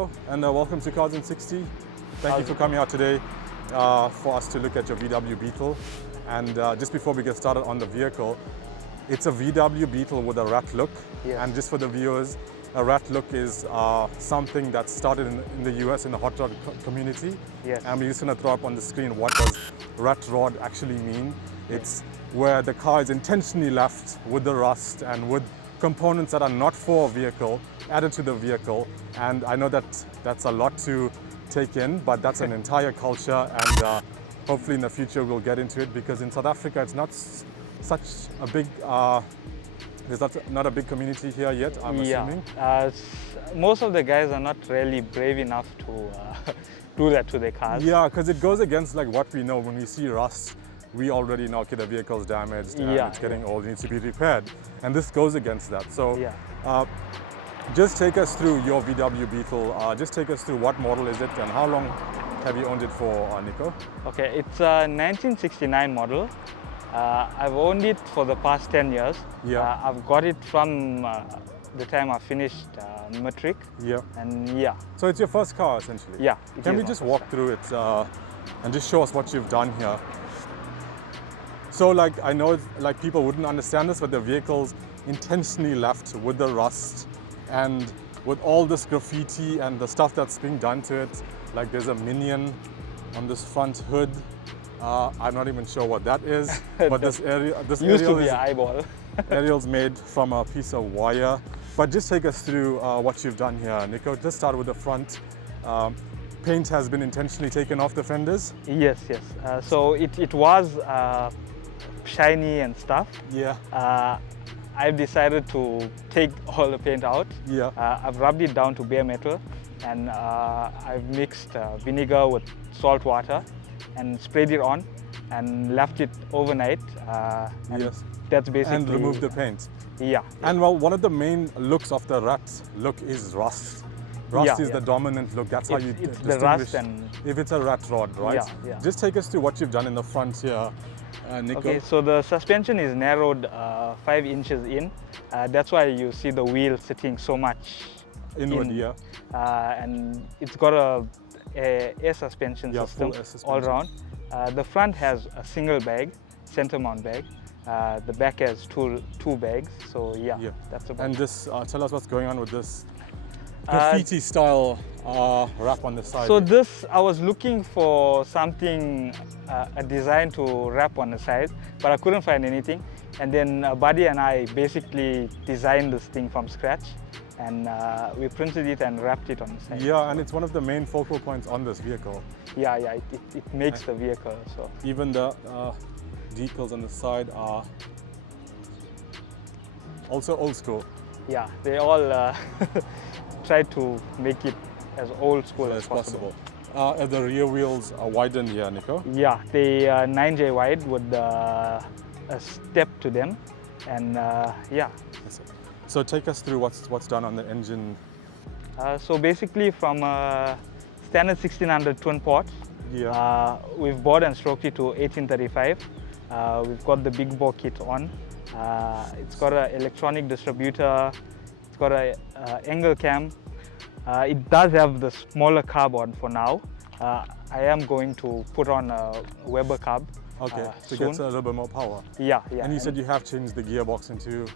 Nico, and welcome to Cars in 60. Thank you for coming out today for us to look at your VW Beetle. And just before we get started on the vehicle, it's a VW Beetle with a rat look. Yes. And just for the viewers, a rat look is something that started in the US in the hot rod community. Yes. And we're just going to throw up on the screen what does rat rod actually mean. It's where the car is intentionally left with the rust and with components that are not for a vehicle added to the vehicle. And I know that that's a lot to take in, but that's an entire culture, and hopefully in the future we'll get into it, because in South Africa it's not such a big there's not a big community here yet, I'm assuming. Most of the guys are not really brave enough to do that to their cars. Yeah, because it goes against like what we know. When we see rust, we already know, okay, the vehicle's damaged and it's getting old, it needs to be repaired. And this goes against that. So just take us through your VW Beetle. Just take us through what model is it and how long have you owned it for, Nico? Okay, it's a 1969 model. I've owned it for the past 10 years. Yeah. I've got it from the time I finished matric. Yeah. And so it's your first car essentially? Yeah. Can we just walk through it and just show us what you've done here? So like, I know like people wouldn't understand this, but the vehicle's intentionally left with the rust and with all this graffiti and the stuff that's being done to it. Like there's a minion on this front hood. I'm not even sure what that is, but this used to be an eyeball. aerial's made from a piece of wire. But just take us through what you've done here, Nico. Just start with the front. Paint has been intentionally taken off the fenders? Yes. So it was shiny and stuff. Yeah. I've decided to take all the paint out. Yeah. I've rubbed it down to bare metal, and I've mixed vinegar with salt water and sprayed it on and left it overnight. And that's basically... And remove the paint. Yeah. And well, one of the main looks of the rat look is rust. Rust is the dominant look. That's how you it's distinguish the rust and if it's a rat rod, right? Yeah. Just take us through what you've done in the front here, Nico. Okay, so the suspension is narrowed 5 inches in. That's why you see the wheel sitting so much Inward, and it's got a air suspension system, full air suspension all around. The front has a single bag, center mount bag. The back has two bags. So that's about And this, tell us what's going on with this graffiti style wrap on the side. So this, I was looking for something, a design to wrap on the side, but I couldn't find anything. And then a buddy and I basically designed this thing from scratch, and we printed it and wrapped it on the side. Yeah, and it's one of the main focal points on this vehicle. Yeah, it makes the vehicle. So even the decals on the side are also old school. Yeah, they all try to make it as old school as possible. The rear wheels are widened here, Nico? Yeah, they are 9J wide with a step to them, and So take us through what's done on the engine. So basically, from a standard 1600 twin port, we've bored and stroked it to 1835. We've got the big bore kit on. It's got an electronic distributor. It's got an angle cam. It does have the smaller carb on for now. I am going to put on a Weber carb. Okay, to soon. get a little bit more power. Yeah. And you said you have changed the gearbox into...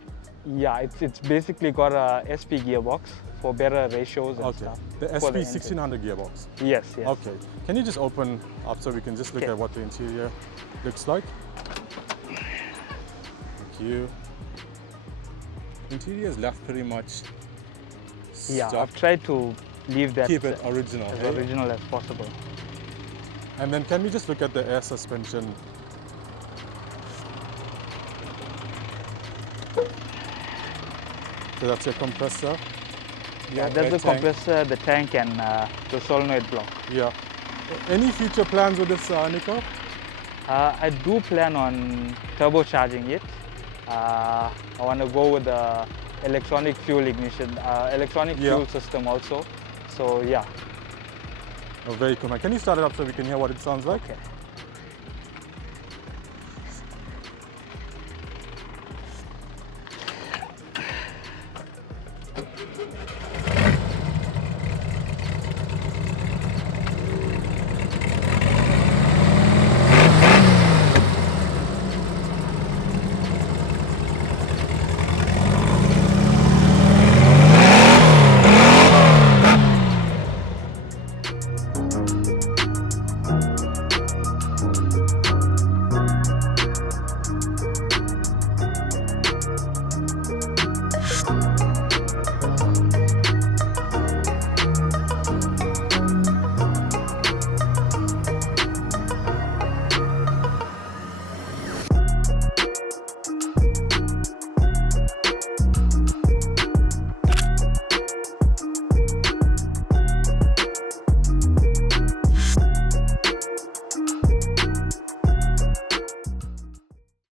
Yeah, it's basically got a SP gearbox for better ratios and stuff. The SP 1600 gearbox? Yes. Okay. Can you just open up so we can just look at what the interior looks like? Thank you. Interior is left pretty much stuck. I've tried to leave that keep it original, as original as possible. And then can we just look at the air suspension? So that's your compressor. Yeah, that's the compressor, the tank, and the solenoid block. Yeah. Any future plans with this, Nico? I do plan on turbocharging it. I want to go with the electronic fuel ignition, fuel system also. So Oh, very cool. Can you start it up so we can hear what it sounds like? Okay.